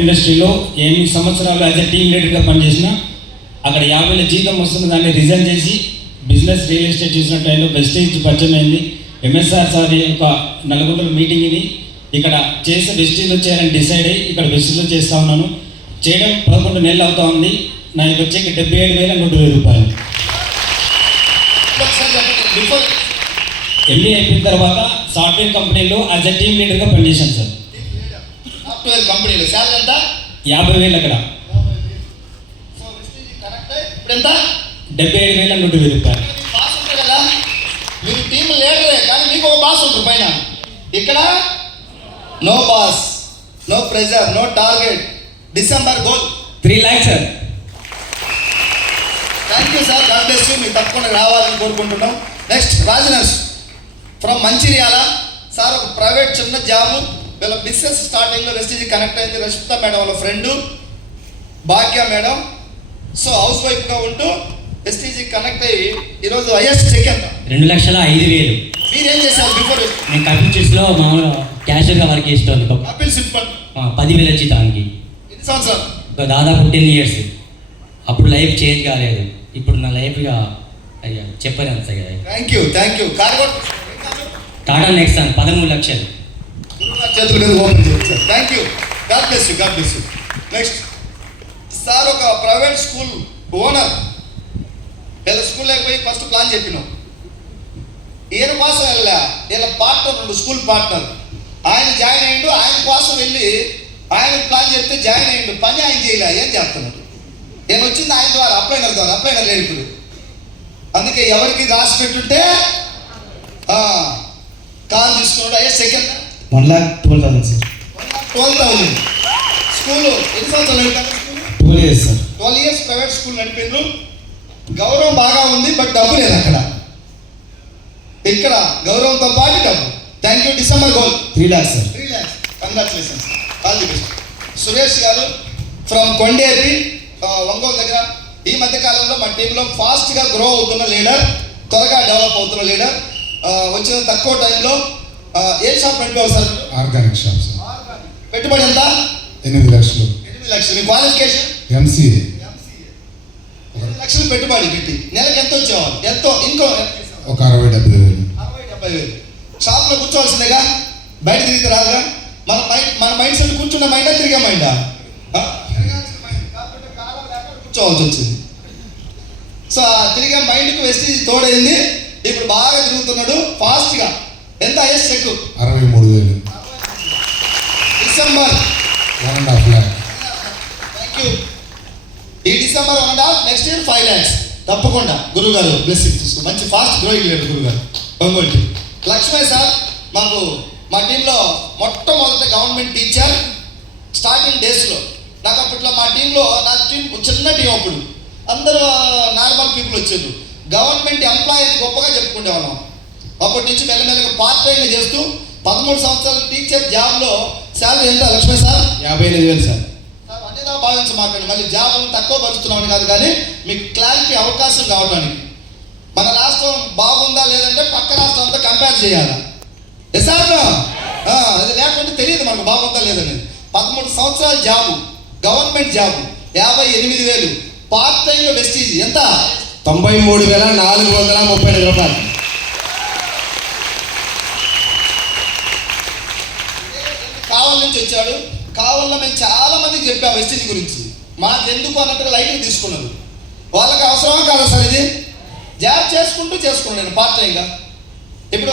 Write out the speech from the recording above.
ఇండస్ట్రీలో 8 సంవత్సరాలు as a team లీడర్గా పనిచేసిన అక్కడ 50,000 జీతం వస్తుంది. దాన్ని రిజైన్ చేసి బిజినెస్ రియల్ ఎస్టేట్ చూసిన టైంలో వెస్టేజ్ పరిచయం అయింది. ఎంఎస్ఆర్ సార్ యొక్క నల్గొండల మీటింగ్ ఇది. ఇక్కడ చేసే వెస్టేజ్లో చేయాలని డిసైడ్ అయ్యి ఇక్కడ వెస్టేజ్లో చేస్తూ ఉన్నాను. చేయడం 11 నెలలు అవుతా ఉంది. నాకు వచ్చేకి 77,120 రూపాయలు. ఎంబీ అయిపోయిన తర్వాత సాఫ్ట్వేర్ కంపెనీలో యాజ్ ఎ టీమ్ లీడర్గా పనిచేశాను సార్. సాఫ్ట్వేర్ కంపెనీలో శాలరీ ఎంత? 50,000 అక్కడ. ఇప్పుడు ఎంత? 77,120 రూపాయలు. బాస్ ఉంటారు కదా, మీరు టీమ్ లీడరే కానీ మీకు ఒక బాస్ ఉంటారు పైన. ఇక్కడ no boss, no pressure, no target. December goal 3 lakhs sir. Thank you sir, god bless you. మీరు తప్పకుండా రావాలని కోరుకుంటున్నాం. నెక్స్ట్ రాజనర్స్ ఫ్రమ్ మంచిర్యాల సార్. ఒక ప్రైవేట్ చిన్న జాబు, వీళ్ళ బిజినెస్ స్టార్టింగ్లో వెస్టీజీ కనెక్ట్ అయింది. రష్మిత మేడం వాళ్ళ friend, Bhagya madam. So house వైఫ్గా ఉంటూ వెస్టీజీ కనెక్ట్ అయ్యి ఈరోజు హైయెస్ట్ చెక్ ఎంత? 2,05,000. మీరేం చేశారు బిఫోర్? నేను కపిల్ చిట్స్లో మామూలుగా క్యాషియర్గా వర్క్ చేస్తాను. కపిల్ సిట్ 10,000 జీతానికి. ఎన్ని సంవత్సరాలు? ఒక దాదాపు 10 years. అప్పుడు లైఫ్ చేంజ్ కాలేదు. ఇప్పుడు నా లైఫ్గా అయ్యా చెప్పని అంత కదా. Thank you. టాటా నెక్సాన్ 13 లక్షలు. చేతుల మీద ఓపెన్ చేయండి. Thank you, God bless you. Next sir ఒక ప్రైవేట్ స్కూల్ ఓనర్. వీళ్ళ స్కూల్లోకి పోయి ఫస్ట్ ప్లాన్ చెప్పినాం. ఈయన కోసం వెళ్ళా, వీళ్ళ పార్ట్నర్ ఉండు, స్కూల్ పార్ట్నర్. ఆయన జాయిన్ అయ్యిండు. ఆయన కోసం వెళ్ళి ఆయన ప్లాన్ చెప్తే జాయిన్ అయ్యిండు. పని ఆయన చేయలే, ఏం చేస్తున్నాడు? నేను వచ్చింది ఆయన ద్వారా, అప్లైనర్ లేడు ఇప్పుడు. అందుకే ఎవరికి రాసి పెట్టుంటే కార్ తీసుకున్నాడు. అయ్యే సెకండ్ 1,12,000 సార్. 12,000. స్కూల్ ఎన్ని సంవత్సరాలు నడిపారు? 12 years సార్. 12 years ప్రైవేట్ స్కూల్ నడిపిండ్రు. గౌరవం బాగా ఉంది, బట్ డబ్బు లేదు అక్కడ. ఇక్కడ గౌరవంతో పాటు డబ్బు. Thank you. December goal 3 lakhs sir. 3 lakhs. Congratulations, all the best. Suresh గారు ఫ్రమ్ కొండేపి, ఒంగోలు దగ్గర. ఈ మధ్య కాలంలో మా టీంలో ఫాస్ట్గా గ్రో అవుతున్న లీడర్, త్వరగా డెవలప్ అవుతున్న లీడర్. వచ్చిన తక్కువ టైంలో ఏ షాప్ పెట్టుకోవాలి సార్? Organic shop sir. పెట్టుబడి ఎంత? 8 లక్షలు. 8 లక్షలు. మీ క్వాలిఫికేషన్? ఎంసీఏ. 8 లక్షలు పెట్టుబడి పెట్టి నెలకు ఎంత వచ్చేవాళ్ళు? ఎంతో ఇంకో ఒక 60,000-70,000. 60,000-70,000. షాప్లో కూర్చోవాల్సిందేగా, బయట తిరిగితే రాదుగా. మన మైండ్ సెట్ కూర్చున్న మైండా, తిరిగే మైండా? కూర్చోవాల్సి వచ్చింది. సో తిరిగే మైండ్కి వెస్టీజ్ తోడైంది. ఇప్పుడు బాగా తిరుగుతున్నాడు ఫాస్ట్గా. ఎంత highest check? 63,000. December 1.5 lakh. Thank you. ఈ డిసెంబర్ 1.5, నెక్స్ట్ ఇయర్ 5 lakhs. తప్పకుండా గురువు గారు బ్లెస్సింగ్ తీసుకో. మంచి ఫాస్ట్ గ్రోయింగ్ లేదు గురువు గారు. ఒంగోలు టీం. లక్ష్మణ్ సార్ మాకు మా టీంలో మొట్టమొదటి గవర్నమెంట్ టీచర్ స్టార్టింగ్ డేస్లో. నాకు అప్పట్లో మా టీంలో, నా టీం చిన్న టీం, అప్పుడు అందరూ నార్మల్ పీపుల్ వచ్చారు. గవర్నమెంట్ ఎంప్లాయీని గొప్పగా చెప్పుకునేవాళ్ళం. అప్పటి నుంచి మెల్లమెల్లగా పార్ట్ టైంగా చేస్తూ 13 సంవత్సరాల టీచర్ జాబ్లో శాలరీ ఎంత లక్ష్మణ్ సార్? 58,000 సార్. సార్ అన్నిలా భావించమాకండి. మళ్ళీ జాబ్ తక్కువ పరుస్తున్నామని కాదు, కానీ మీకు క్లారిటీ అవకాశం కావడానికి. మన రాష్ట్రం బాగుందా లేదంటే పక్క రాష్ట్రంతో కంపేర్ చేయాలి. సార్ అది లేకుంటే తెలియదు మనకు బాగుందా లేదని. 13 సంవత్సరాల జాబు, గవర్నమెంట్ జాబు, 58,000. పార్ట్ టైంలో వెస్టీజ్ ఎంత? 93,432 రూపాయలు. కావల్ నుంచి వచ్చాడు. కావల్లో మేము చాలా మందికి చెప్పాము వెస్టీజ్ గురించి. మాకెందుకు అన్నట్టుగా లైట్గా తీసుకున్నారు. వాళ్ళకి అవసరమా కాదా సార్? ఇది జాబ్ చేసుకున్నాను పార్ట్ టైంగా.